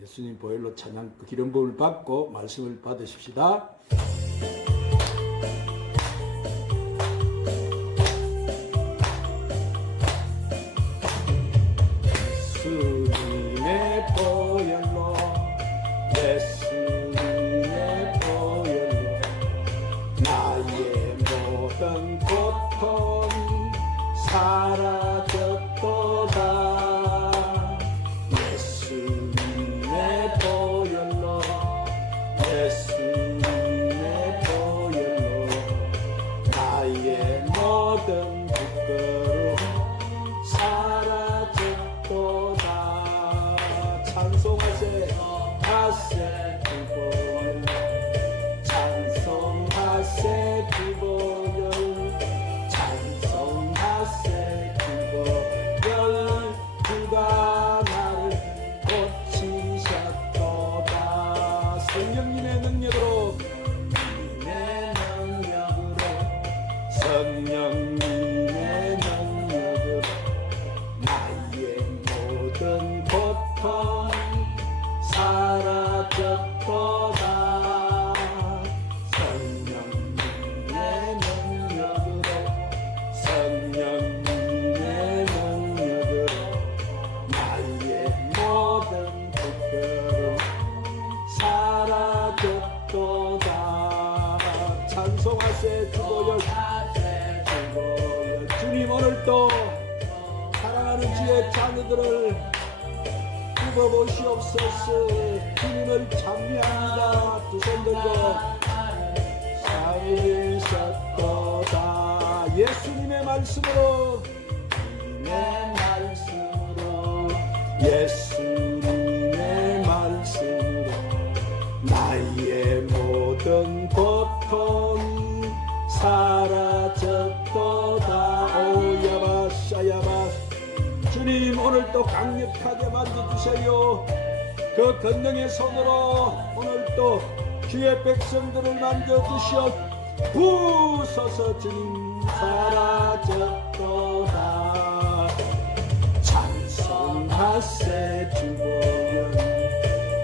예수님 보혈로 찬양 그 기름 부음을 받고 말씀을 받으십시다. 예수님의 보혈로 예수님의 보혈로 나의 모든 고통 사라졌도다. 예수님의 보혈로 예수님의 보혈로 나의 모든 부끄러움 사라졌도다. 찬송하세 하세 주 보혈 찬송하세 주 보혈 찬송하세 주 보혈 주가 나를 고치셨도다. 성령님의 능력으로 성령님의 능력으로 나의 모든 고통 사라졌도다. 성령님의 능력으로 성령님의 능력으로 나의 모든 부끄러움 사라졌도다. 찬송하세 주 보혈 주님, 오늘도 사랑하는 주의 자녀들을 입어보시옵소서. 주님을 찬미합니다. 두 손 들고 살리셨도다. 예수님의 말씀으로 예수님의 말씀으로 나의 모든 고통 사라졌도다. 오야바샤야바. 주님, 오늘도 강력하게 만져주세요. 그 권능의 손으로 오늘도 주의 백성들을 만져주시어 부소서. 주님 사라졌도다. 찬송하세 주 보혈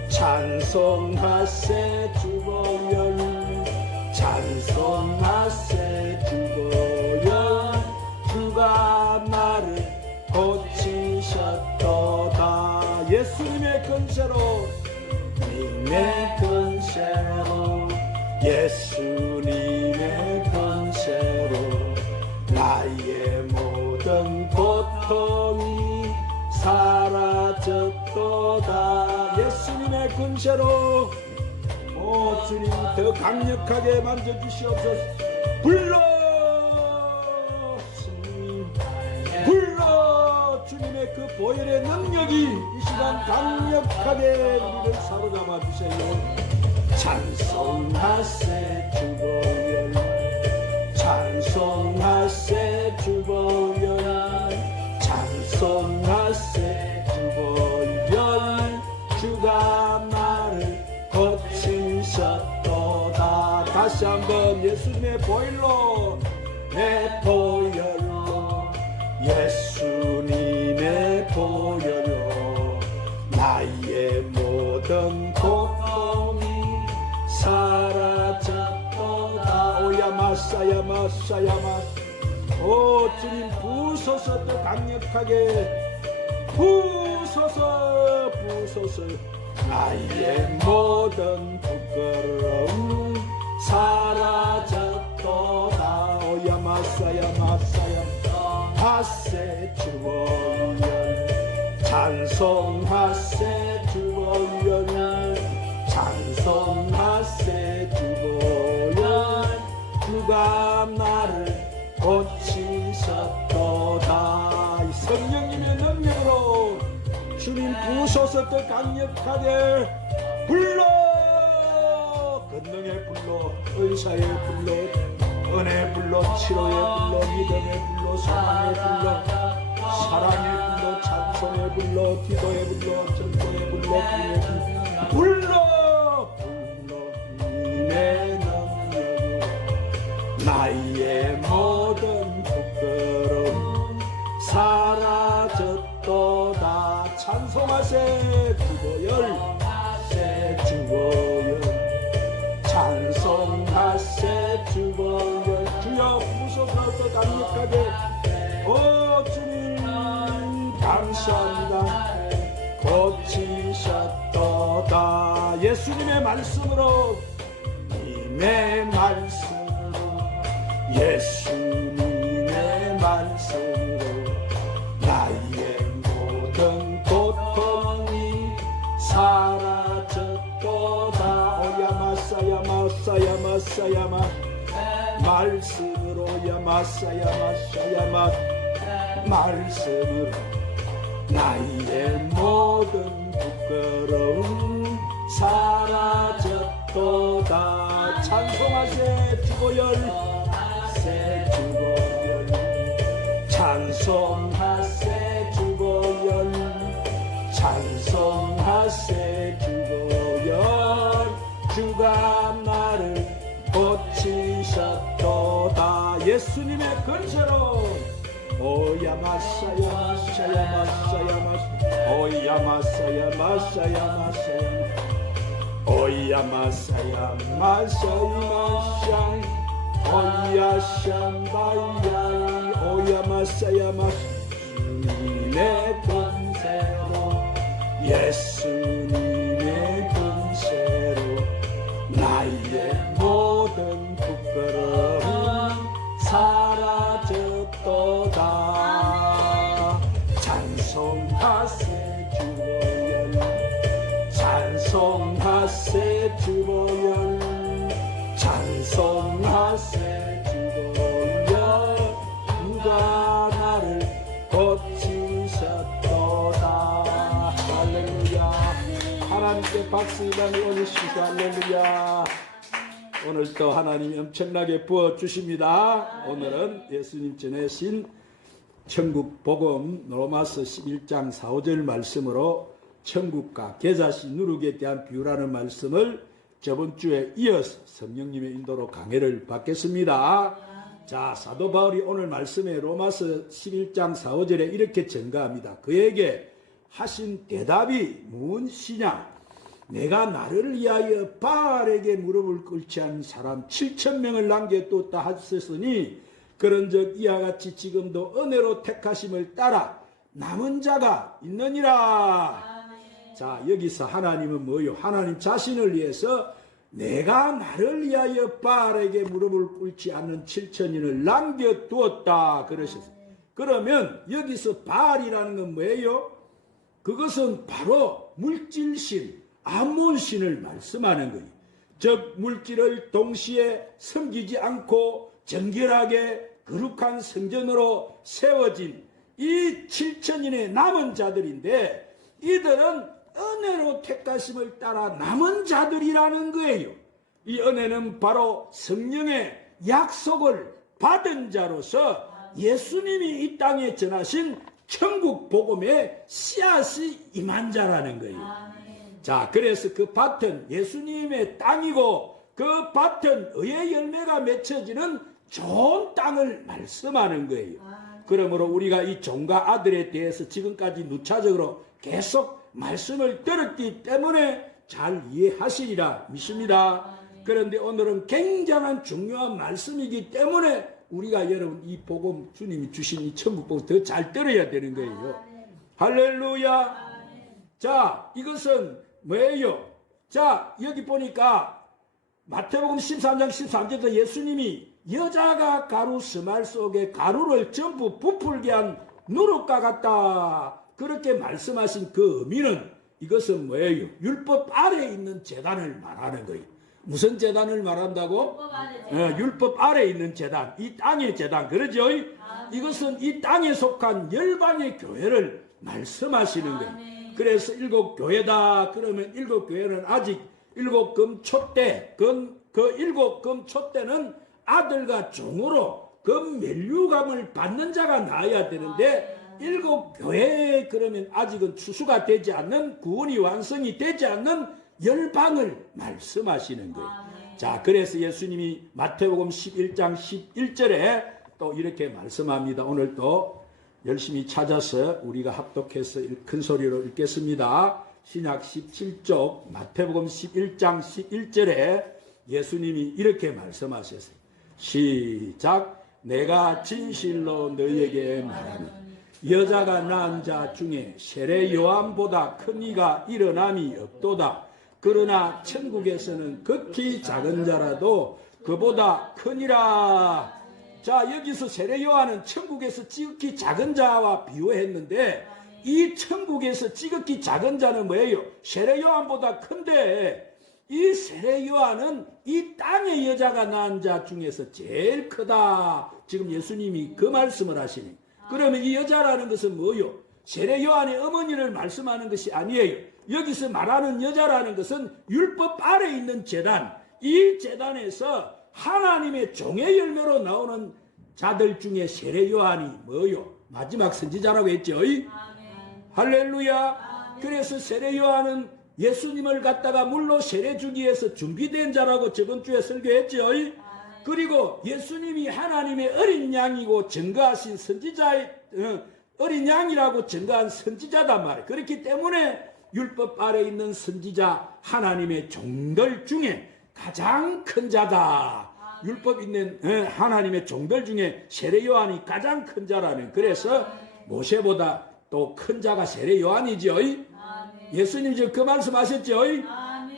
찬송하세 주 보혈 찬송하세 주 보혈 주가 나를 고치셨도다. 예수님의 권세로 님의 권세로 예수님의 권세로 나의 모든 고통이 사라졌도다. 예수님의 권세로 오 주님 더 강력하게 만져주시옵소서. 불러 주님 불러. 주님의 그 보혈의 능력이 이 시간 강력하게 우리를 사로잡아 주세요. 찬송하세 주 보혈 찬송하세 주 보혈 찬송하세 주 보혈 주가 나를 고치셨도다. 다시 한번 예수님의 보혈로 내 보혈로 예수님의 보혈로 나의 모든 고통이 사라졌도다. 오야마사야마사야마. 오 주님 부소서. 또 강력하게 부소서 부소서. 나의 모든 부끄러움 사라졌도다. 오야마사야마사야. 하세 주 보혈 찬송하세 주 보혈 찬송하세 주 보혈 주가 나를 고치셨도다. 성령님의 능력으로 주님 부소서. 더 강력하게 불러. 권능의 불러 의사의 불러 은혜의 불러 치료의 불러 믿음의 불러 소망의 불러 사랑의 불러 찬송의 불러 기도의 불러 전도의 불러 부의 불러 님의 능력으로 나의 모든 부끄러움 사라졌도다. 찬송하세 주 보혈 고치셨도다. 예수님의 말씀으로, 님의 말씀으로, 예수님의 말씀으로 나의 모든 고통이 사라졌도다. 오야마사야 마사야 마사야마 말씀으로 야마사야 마사야마 말씀으로 나의 모든 부끄러움 사라졌도다. 찬송하세 주보열, 주보열, 찬송하세 주보열, 찬송하세 주보열. 주가 나를 고치셨도다. 예수님의 근세로 오야마사야 마사야 마사야 마사 오야마사야 마사야 마사야 오야마사야 마사야 마사야 오야샴바야이 오야마사야 마사야. 주님의 근세로, 예수님의 근세로 나의 모든 부끄러움 사라졌도다. 찬송하세 주보열, 찬송하세 주보열, 찬송하세 주보열. 누가 나를 고치셨도다. 할렐루야. 하나님께 박수 많이 올리시고 할렐루야. 오늘도 하나님이 엄청나게 부어주십니다. 오늘은 예수님 전해신 천국복음 로마서 11장 4, 5절 말씀으로 천국과 계자시 누룩에 대한 비유라는 말씀을 저번 주에 이어서 성령님의 인도로 강해를 받겠습니다. 자, 사도 바울이 오늘 말씀에 로마서 11장 4, 5절에 이렇게 전가합니다. 그에게 하신 대답이 무엇이냐? 내가 나를 위하여 바알에게 무릎을 꿇지 않은 사람 7,000명을 남겨두었다 하셨으니 그런즉 이와 같이 지금도 은혜로 택하심을 따라 남은 자가 있느니라. 자, 여기서 하나님은 뭐요? 하나님 자신을 위해서 내가 나를 위하여 바알에게 무릎을 꿇지 않는 7,000인을 남겨두었다 그러셨어요. 그러면 여기서 바알이라는 건 뭐예요? 그것은 바로 물질신, 암몬신을 말씀하는 거예요. 즉 물질을 동시에 섬기지 않고 정결하게 거룩한 성전으로 세워진 이 7,000인의 남은 자들인데 이들은 은혜로 택하심을 따라 남은 자들이라는 거예요. 이 은혜는 바로 성령의 약속을 받은 자로서 예수님이 이 땅에 전하신 천국 복음의 씨앗이 임한 자라는 거예요. 자, 그래서 그 밭은 예수님의 땅이고 그 밭은 의의 열매가 맺혀지는 좋은 땅을 말씀하는 거예요. 그러므로 우리가 이 종과 아들에 대해서 지금까지 누차적으로 계속 말씀을 들었기 때문에 잘 이해하시리라 믿습니다. 그런데 오늘은 굉장한 중요한 말씀이기 때문에 우리가 여러분 이 복음 주님이 주신 이 천국 복음 더 잘 들어야 되는 거예요. 할렐루야. 자, 이것은 뭐예요? 자, 여기 보니까 마태복음 13장 13절부터 예수님이 여자가 가루 스말 속에 가루를 전부 부풀게 한 누룩과 같다 그렇게 말씀하신 그 의미는 이것은 뭐예요? 율법 아래에 있는 제단을 말하는 거예요. 무슨 제단을 말한다고? 율법 아래에 있는 제단, 이 땅의 제단, 그러죠? 이것은 이 땅에 속한 열방의 교회를 말씀하시는 거예요. 그래서 일곱 교회다 그러면 일곱 교회는 아직 일곱 금 촛대, 그 일곱 금 촛대는 아들과 종으로 그 멸류감을 받는 자가 나와야 되는데 일곱 교회에 그러면 아직은 추수가 되지 않는 구원이 완성이 되지 않는 열방을 말씀하시는 거예요. 자, 그래서 예수님이 마태복음 11장 11절에 또 이렇게 말씀합니다. 오늘 또 열심히 찾아서 우리가 합독해서 큰 소리로 읽겠습니다. 신약 17쪽 마태복음 11장 11절에 예수님이 이렇게 말씀하셨어요. 시작. 내가 진실로 너희에게 말하니 여자가 낳은 자 중에 세례 요한보다 큰 이가 일어남이 없도다. 그러나 천국에서는 극히 작은 자라도 그보다 크니라. 자, 여기서 세례 요한은 천국에서 지극히 작은 자와 비유했는데 이 천국에서 지극히 작은 자는 뭐예요? 세례 요한보다 큰데 이 세례 요한은 이 땅의 여자가 낳은 자 중에서 제일 크다. 지금 예수님이 그 말씀을 하시니. 그러면 이 여자라는 것은 뭐요? 세례 요한의 어머니를 말씀하는 것이 아니에요. 여기서 말하는 여자라는 것은 율법 아래 있는 제단, 이 제단에서 하나님의 종의 열매로 나오는 자들 중에 세례 요한이 뭐요? 마지막 선지자라고 했죠. 할렐루야. 그래서 세례 요한은 예수님을 갖다가 물로 세례 주기 위해서 준비된 자라고 저번 주에 설교했죠. 그리고 예수님이 하나님의 어린 양이고 증거하신 선지자의 어린 양이라고 증거한 선지자단 말이에요. 그렇기 때문에 율법 아래 있는 선지자 하나님의 종들 중에 가장 큰 자다. 율법 있는 하나님의 종들 중에 세례 요한이 가장 큰 자라는. 그래서 모세보다 또 큰 자가 세례 요한이죠. 예수님 지금 그 말씀하셨죠.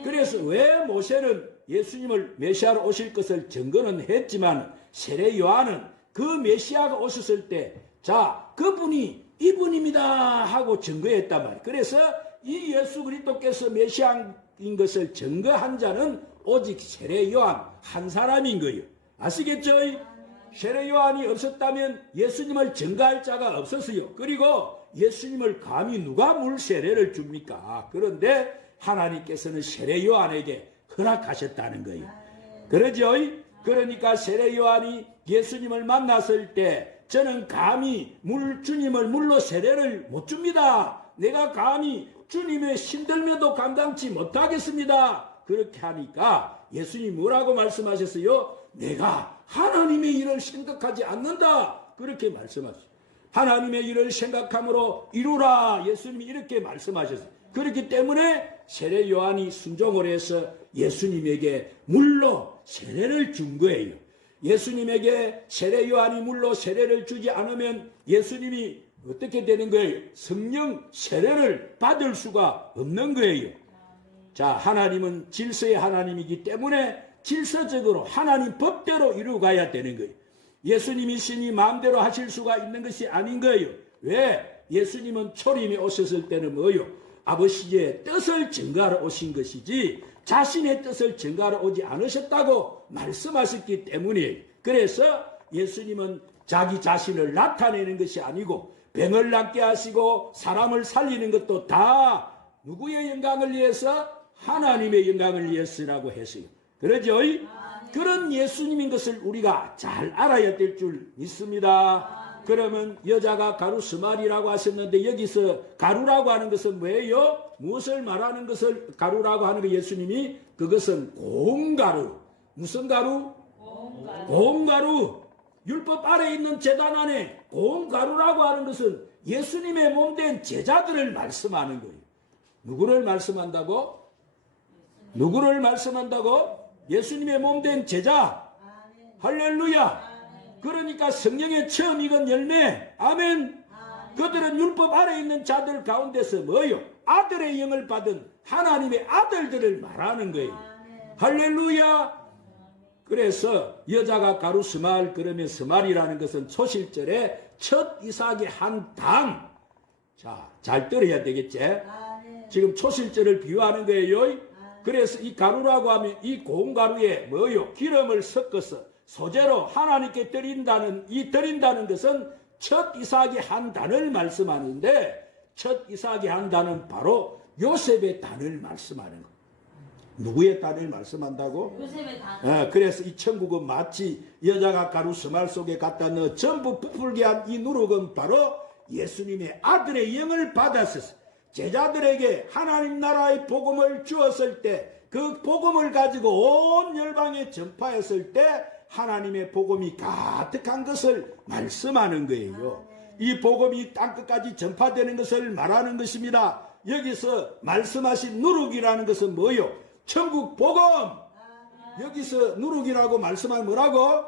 그래서 왜 모세는 예수님을 메시아로 오실 것을 증거는 했지만 세례 요한은 그 메시아가 오셨을 때 자, 그분이 이분입니다 하고 증거했단 말이에요. 그래서 이 예수 그리스도께서 메시아인 것을 증거한 자는 오직 세례 요한 한 사람인 거예요. 아시겠죠? 세례 요한이 없었다면 예수님을 증거할 자가 없었어요. 그리고 예수님을 감히 누가 물 세례를 줍니까? 그런데 하나님께서는 세례 요한에게 허락하셨다는 거예요. 그러죠? 그러니까 세례 요한이 예수님을 만났을 때 저는 감히 주님을 물로 세례를 못 줍니다. 내가 감히 주님의 신들매도 감당치 못하겠습니다. 그렇게 하니까 예수님이 뭐라고 말씀하셨어요? 내가 하나님의 일을 생각하지 않는다. 그렇게 말씀하셨어요. 하나님의 일을 생각함으로 이루라. 예수님이 이렇게 말씀하셨어요. 그렇기 때문에 세례 요한이 순종을 해서 예수님에게 물로 세례를 준 거예요. 예수님에게 세례 요한이 물로 세례를 주지 않으면 예수님이 어떻게 되는 거예요? 성령 세례를 받을 수가 없는 거예요. 자, 하나님은 질서의 하나님이기 때문에 질서적으로 하나님 법대로 이루어가야 되는 거예요. 예수님이 신이 마음대로 하실 수가 있는 것이 아닌 거예요. 왜? 예수님은 초림에 오셨을 때는 뭐요? 아버지의 뜻을 증거하러 오신 것이지 자신의 뜻을 증거하러 오지 않으셨다고 말씀하셨기 때문이에요. 그래서 예수님은 자기 자신을 나타내는 것이 아니고 병을 낫게 하시고 사람을 살리는 것도 다 누구의 영광을 위해서? 하나님의 영광을 위해서라고 했어요. 그러죠? 그런 예수님인 것을 우리가 잘 알아야 될 줄 믿습니다. 그러면 여자가 가루 스말이라고 하셨는데 여기서 가루라고 하는 것은 뭐예요? 무엇을 말하는 것을 가루라고 하는 거 예수님이? 그것은 고운 가루. 무슨 가루? 고운 가루. 율법 아래 있는 제단 안에 고운 가루라고 하는 것은 예수님의 몸된 제자들을 말씀하는 거예요. 누구를 말씀한다고? 누구를 말씀한다고? 예수님의 몸된 제자. 할렐루야. 그러니까 성령의 처음 익은 열매. 아멘. 그들은 율법 아래 있는 자들 가운데서 뭐요? 아들의 영을 받은 하나님의 아들들을 말하는 거예요. 할렐루야. 그래서 여자가 가루 스말, 그러면 스말이라는 것은 초실절에 첫 이삭의 한 당. 자, 잘 들어야 되겠지? 지금 초실절을 비유하는 거예요. 그래서 이 가루라고 하면 이 고운 가루에 뭐요? 기름을 섞어서 소재로 하나님께 드린다는 것은 첫 이삭의 한 단을 말씀하는데 첫 이삭의 한 단은 바로 요셉의 단을 말씀하는 거. 누구의 단을 말씀한다고? 요셉의 단. 그래서 이 천국은 마치 여자가 가루 스말 속에 갖다 넣어 전부 부풀게 한 이 누룩은 바로 예수님의 아들의 영을 받았었어. 제자들에게 하나님 나라의 복음을 주었을 때 그 복음을 가지고 온 열방에 전파했을 때 하나님의 복음이 가득한 것을 말씀하는 거예요. 이 복음이 땅끝까지 전파되는 것을 말하는 것입니다. 여기서 말씀하신 누룩이라는 것은 뭐요? 천국 복음. 여기서 누룩이라고 말씀하면 뭐라고?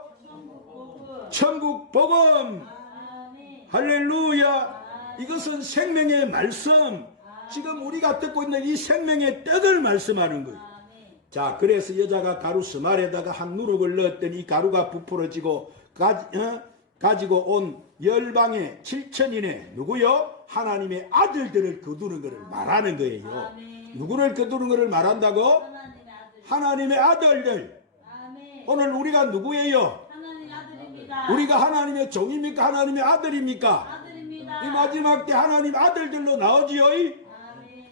천국 복음. 할렐루야. 이것은 생명의 말씀. 지금 우리가 듣고 있는 이 생명의 떡을 말씀하는 거예요. 자, 그래서 여자가 가루 스말에다가 한 누룩을 넣었더니 이 가루가 부풀어지고 가지고 온 열방의 7천인의 누구요? 하나님의 아들들을 거두는 것을 말하는 거예요. 누구를 거두는 것을 말한다고? 하나님의 아들들. 오늘 우리가 누구예요? 하나님 아들입니다. 우리가 하나님의 종입니까? 하나님의 아들입니까? 아들입니다. 이 마지막 때 하나님 아들들로 나오지요.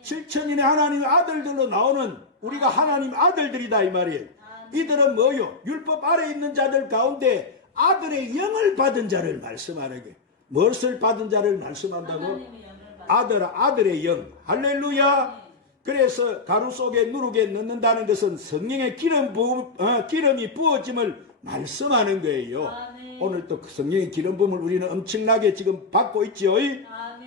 7천인의 하나님의 아들들로 나오는 우리가 하나님 아들들이다 이 말이에요. 이들은 뭐요? 율법 아래 있는 자들 가운데 아들의 영을 받은 자를 말씀하는 거예요. 무엇을 받은 자를 말씀한다고? 아들의 영. 할렐루야. 그래서 가루 속에 누룩에 넣는다는 것은 성령의 기름이 부어짐을 말씀하는 거예요. 오늘 또 성령의 기름 부음을 우리는 엄청나게 지금 받고 있죠.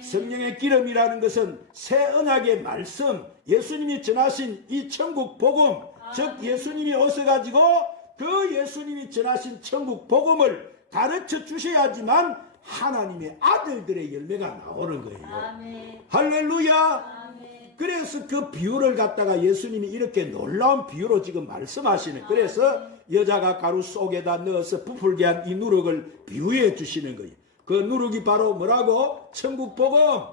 성령의 기름이라는 것은 새 언약의 말씀, 예수님이 전하신 이 천국 복음, 즉 예수님이 오셔가지고 그 예수님이 전하신 천국 복음을 가르쳐 주셔야지만 하나님의 아들들의 열매가 나오는 거예요. 할렐루야. 그래서 그 비유를 갖다가 예수님이 이렇게 놀라운 비유로 지금 말씀하시는, 그래서 여자가 가루 속에다 넣어서 부풀게 한 이 누룩을 비유해 주시는 거예요. 그 누룩이 바로 뭐라고? 천국 복음.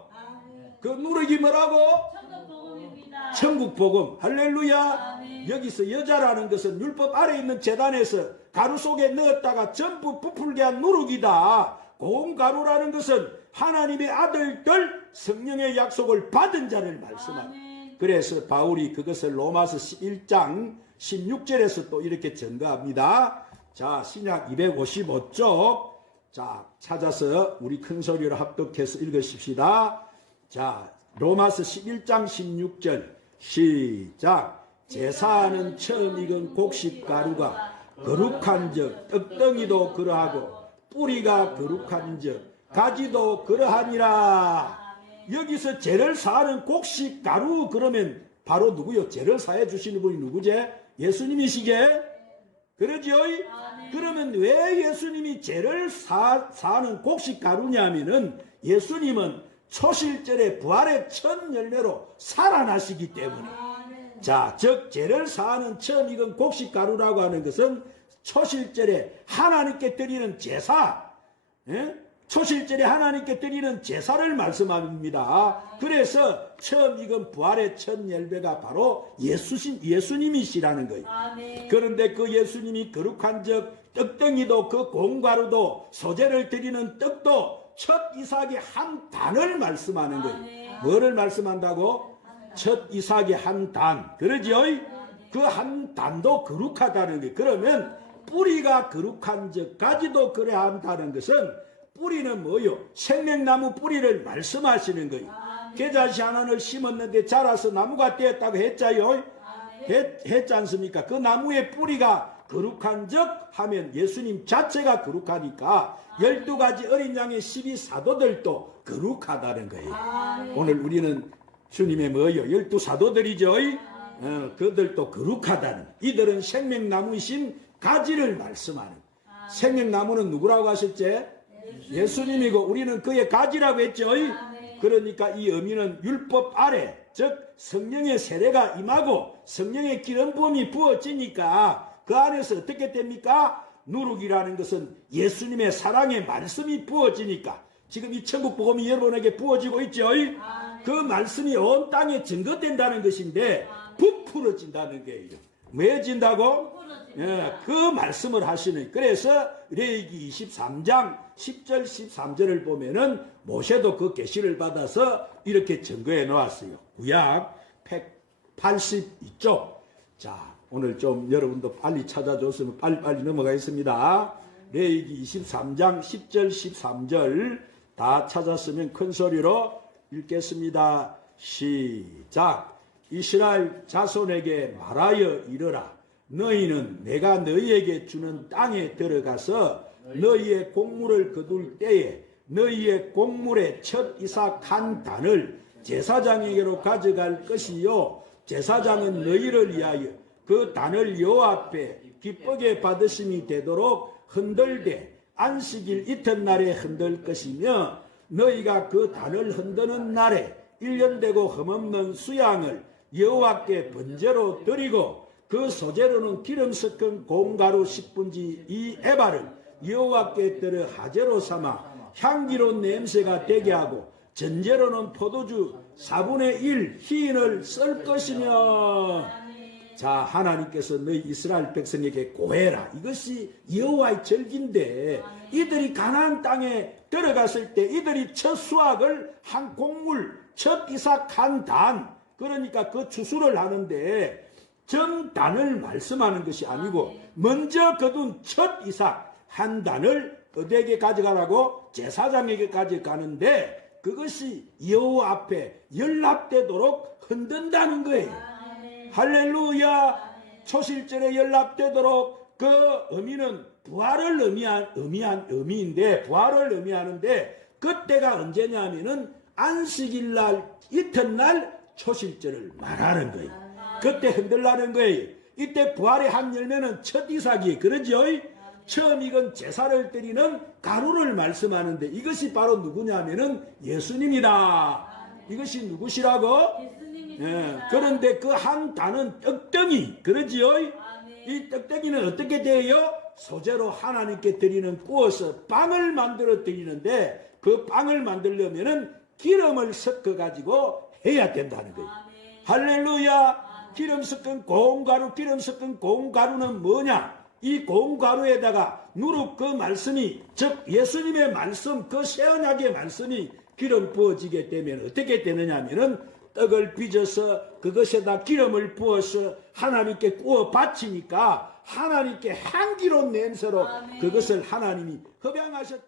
그 누룩이 뭐라고? 천국 복음입니다. 천국 복음. 할렐루야. 여기서 여자라는 것은 율법 아래 있는 제단에서 가루 속에 넣었다가 전부 부풀게 한 누룩이다. 고운 가루라는 것은 하나님의 아들들 성령의 약속을 받은 자를 말씀합니다. 그래서 바울이 그것을 로마서 11장 16절에서 또 이렇게 증거합니다. 자, 신약 255쪽. 자, 찾아서 우리 큰 소리로 합독해서 읽으십시다. 자, 로마서 11장 16절 시작. 제사하는 처음 익은 곡식 가루가 거룩한 적 떡덩이도 그러하고 뿌리가 거룩한 적 가지도 그러하니라. 여기서 죄를 사하는 곡식 가루 그러면 바로 누구요? 죄를 사해 주시는 분이 누구제? 예수님이시게? 그러지요? 그러면 왜 예수님이 죄를 사하는 곡식 가루냐면은 예수님은 초실절에 부활의 첫 열매로 살아나시기 때문에. 자, 즉 죄를 사하는 처음 익은 곡식 가루라고 하는 것은 초실절에 하나님께 드리는 제사, 초실절에 하나님께 드리는 제사를 말씀합니다. 그래서 처음 익은 부활의 첫 열매가 바로 예수님이시라는 거예요. 그런데 그 예수님이 거룩한 적 떡덩이도 그 공가루도 소재를 드리는 떡도 첫 이삭의 한 단을 말씀하는 거예요. 뭐를 말씀한다고? 첫 이삭의 한 단. 그러지요? 그 한 단도 거룩하다는 거예요. 그러면 뿌리가 거룩한 적 가지도 그래야 한다는 것은 뿌리는 뭐요? 생명나무 뿌리를 말씀하시는 거예요. 계자씨 하나를 심었는데 자라서 나무가 되었다고 했자요. 했지 않습니까? 그 나무의 뿌리가 거룩한 적 하면 예수님 자체가 거룩하니까 12가지 어린 양의 12사도들도 거룩하다는 거예요. 오늘 우리는 주님의 뭐요? 12사도들이죠. 그들도 거룩하다는, 이들은 생명나무이신 가지를 말씀하는. 생명나무는 누구라고 하셨지? 예수님이고 우리는 그의 가지라고 했죠. 그러니까 이 의미는 율법 아래, 즉 성령의 세례가 임하고 성령의 기름 부음이 부어지니까 그 안에서 어떻게 됩니까? 누룩이라는 것은 예수님의 사랑의 말씀이 부어지니까 지금 이 천국 복음이 여러분에게 부어지고 있죠. 그 말씀이 온 땅에 증거된다는 것인데 부풀어진다는 거예요. 왜 진다고? 그 말씀을 하시는. 그래서 레위기 23장 10절 13절을 보면은 모세도 그 계시를 받아서 이렇게 증거해 놓았어요. 구약 182쪽. 자, 오늘 좀 여러분도 빨리 찾아줬으면 빨리빨리 넘어가겠습니다. 레위기 23장 10절 13절 다 찾았으면 큰 소리로 읽겠습니다. 시작. 이스라엘 자손에게 말하여 이르라. 너희는 내가 너희에게 주는 땅에 들어가서 너희의 곡물을 거둘 때에 너희의 곡물의 첫 이삭 한 단을 제사장에게로 가져갈 것이요, 제사장은 너희를 위하여 그 단을 여호와 앞에 기쁘게 받으심이 되도록 흔들되 안식일 이튿날에 흔들 것이며 너희가 그 단을 흔드는 날에 1년 되고 흠없는 수양을 여호와께 번제로 드리고 그 소재로는 기름 섞은 고운가루 10분지 이 에바를 여호와께 드려 하제로 삼아 향기로운 냄새가 되게 하고 전제로는 포도주 4분의 1 희인을 썰 것이며. 자, 하나님께서 너희 이스라엘 백성에게 고해라. 이것이 여호와의 절기인데 이들이 가나안 땅에 들어갔을 때 이들이 첫 수확을 한 곡물, 첫 이삭 한 단, 그러니까 그 추수를 하는데 정단을 말씀하는 것이 아니고 먼저 거둔 첫 이삭 한 단을 어디에게 가져가라고? 제사장에게 가져가는데 그것이 여호와 앞에 연락되도록 흔든다는 거예요. 할렐루야. 초실절에 연락되도록 그 의미는 부활을 의미인데 부활을 의미하는데 그때가 언제냐 하면은 안식일날 이튿날 초실절을 말하는 거예요. 그때 흔들라는 거예요. 이때 부활의 한 열매는 첫 이삭이 그러죠. 처음 익은 제사를 드리는 가루를 말씀하는데 이것이 바로 누구냐면은 예수님이다. 이것이 누구시라고? 그런데 그 한 단은 떡덩이, 그러지요? 이 떡덩이는 어떻게 돼요? 소재로 하나님께 드리는 구워서 빵을 만들어 드리는데 그 빵을 만들려면은 기름을 섞어 가지고 해야 된다는 거예요. 할렐루야. 기름 섞은 고운 가루, 기름 섞은 고운 가루는 뭐냐? 이 고운 가루에다가 누룩 그 말씀이, 즉 예수님의 말씀, 그 새언약의 말씀이 기름 부어지게 되면 어떻게 되느냐 하면은 떡을 빚어서 그것에다 기름을 부어서 하나님께 구워 바치니까 하나님께 향기로운 냄새로 그것을 하나님이 흡양하셨다.